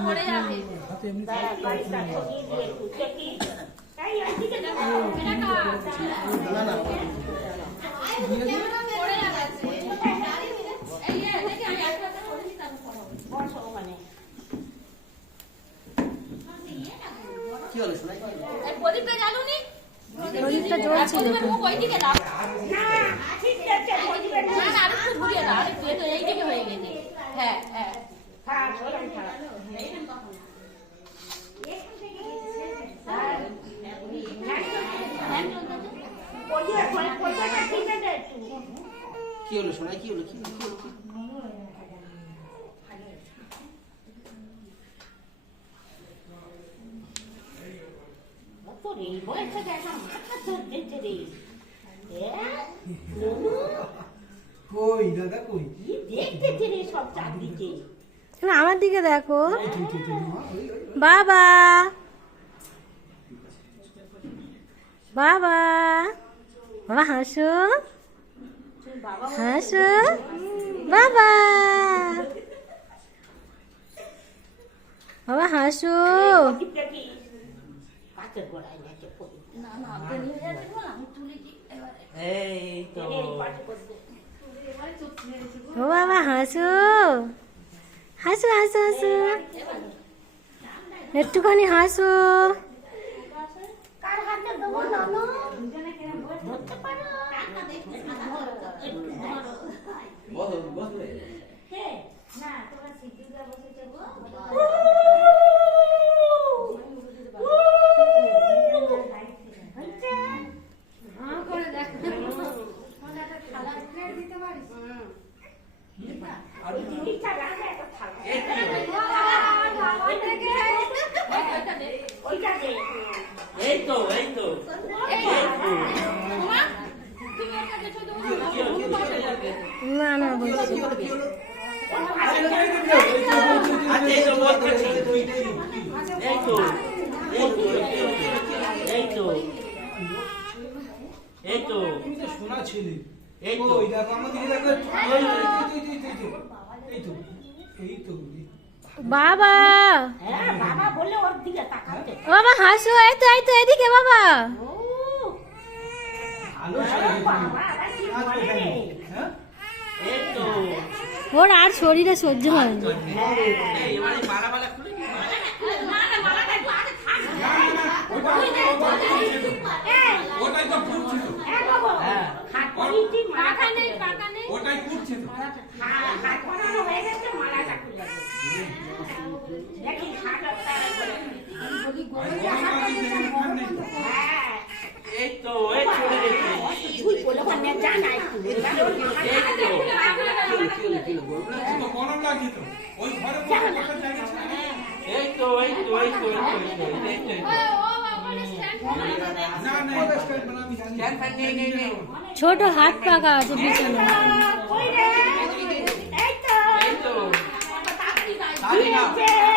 পড়ে যাবে হাতে এমনি বাড়িটা ছড়িয়ে দিয়ে একটু দেখি এই ওইদিকে যাও এটা কাজ না না পড়ে যাবে এই দেখি আমি একটা করে দিতাম বসো ওখানে কি হলো শোনাই এই প্রদীপটা জ্বালুনি প্রদীপটা জ্বলছিল তো। মুখ ওইদিকে দাও না ঠিক আছে বলবে না না না আরেকটু ঘুরিয়ে দাও আরেকটু এই তো এইদিকে হয়ে গেছে হ্যাঁ হ্যাঁ খারাপ হলাম খারাপ কি হলো শোনাই কি হলো কি হলো কই দাদা কই সব চারদিকে না, আমার দিকে দেখো মা ওই বাবা বাবা বাবা হাসো হাসো বাবা বাবা হাসো কাছের গোড়ায় নাকি পড়ি না না আপনি নিয়ে যাচ্ছেন বল আমি তুলে দিই এবারে এই তো ও বাবা হাসো হাসো হাসো হাসো একটুখানি হাসো কার হাতে দেবো নানো ধরতে পারো বস কে না তোমার সিদ্ধুদা বসেছে গো হচ্ছে হ্যাঁ করে দেখ ওনাটা থালা প্লেট দিতে পারিস ওই জিনিসটা রাখে একটা থালা ওইটা দে এই তো তোমা তুমি একটা কিছু দেবো না না বলছি আচ্ছা এই তো বলতেছি এই তো তুমি তো শোনা ছিলে এই তো। ওই দেখো আমার দিকে দেখো এই তো এই তো বাবা হ্যাঁ বাবা বললে ওর দিকে তাকাতে ও বাবা হাসো এই তো এদিকে বাবা ও ভালো বাবা আবার কি বলে রে হ্যাঁ এই তো ওর আর শরীরে সহ্য হয় না এবারে মালা খুলে না না মালাটা একটু আগে থাক ওটাই তো ফুটছে তো এ বাবা হ্যাঁ। হাত পরিটি পাকা মালাটা নেই পাকা নেই ওটাই ফুটছে তো হাত পরানো হয়ে গেছে মালাটা খুলে দেবো দেখি হাতটা হ্যাঁ এই তো এই চলে গেছে তুই বলে মানে জানা একটু এই তো তো গরম লাগছে তো ওই ঘরে বসে বসে জায়গা ছিল না। এই তো ও বাবা স্ট্যান্ড করে না না আমি জানি ক্যান ফ্যান নেই ছোট হাত পাকা আছে বিছানা কই রে এই তো এই তো তাড়াতাড়ি গাই তালি না দিয়েছে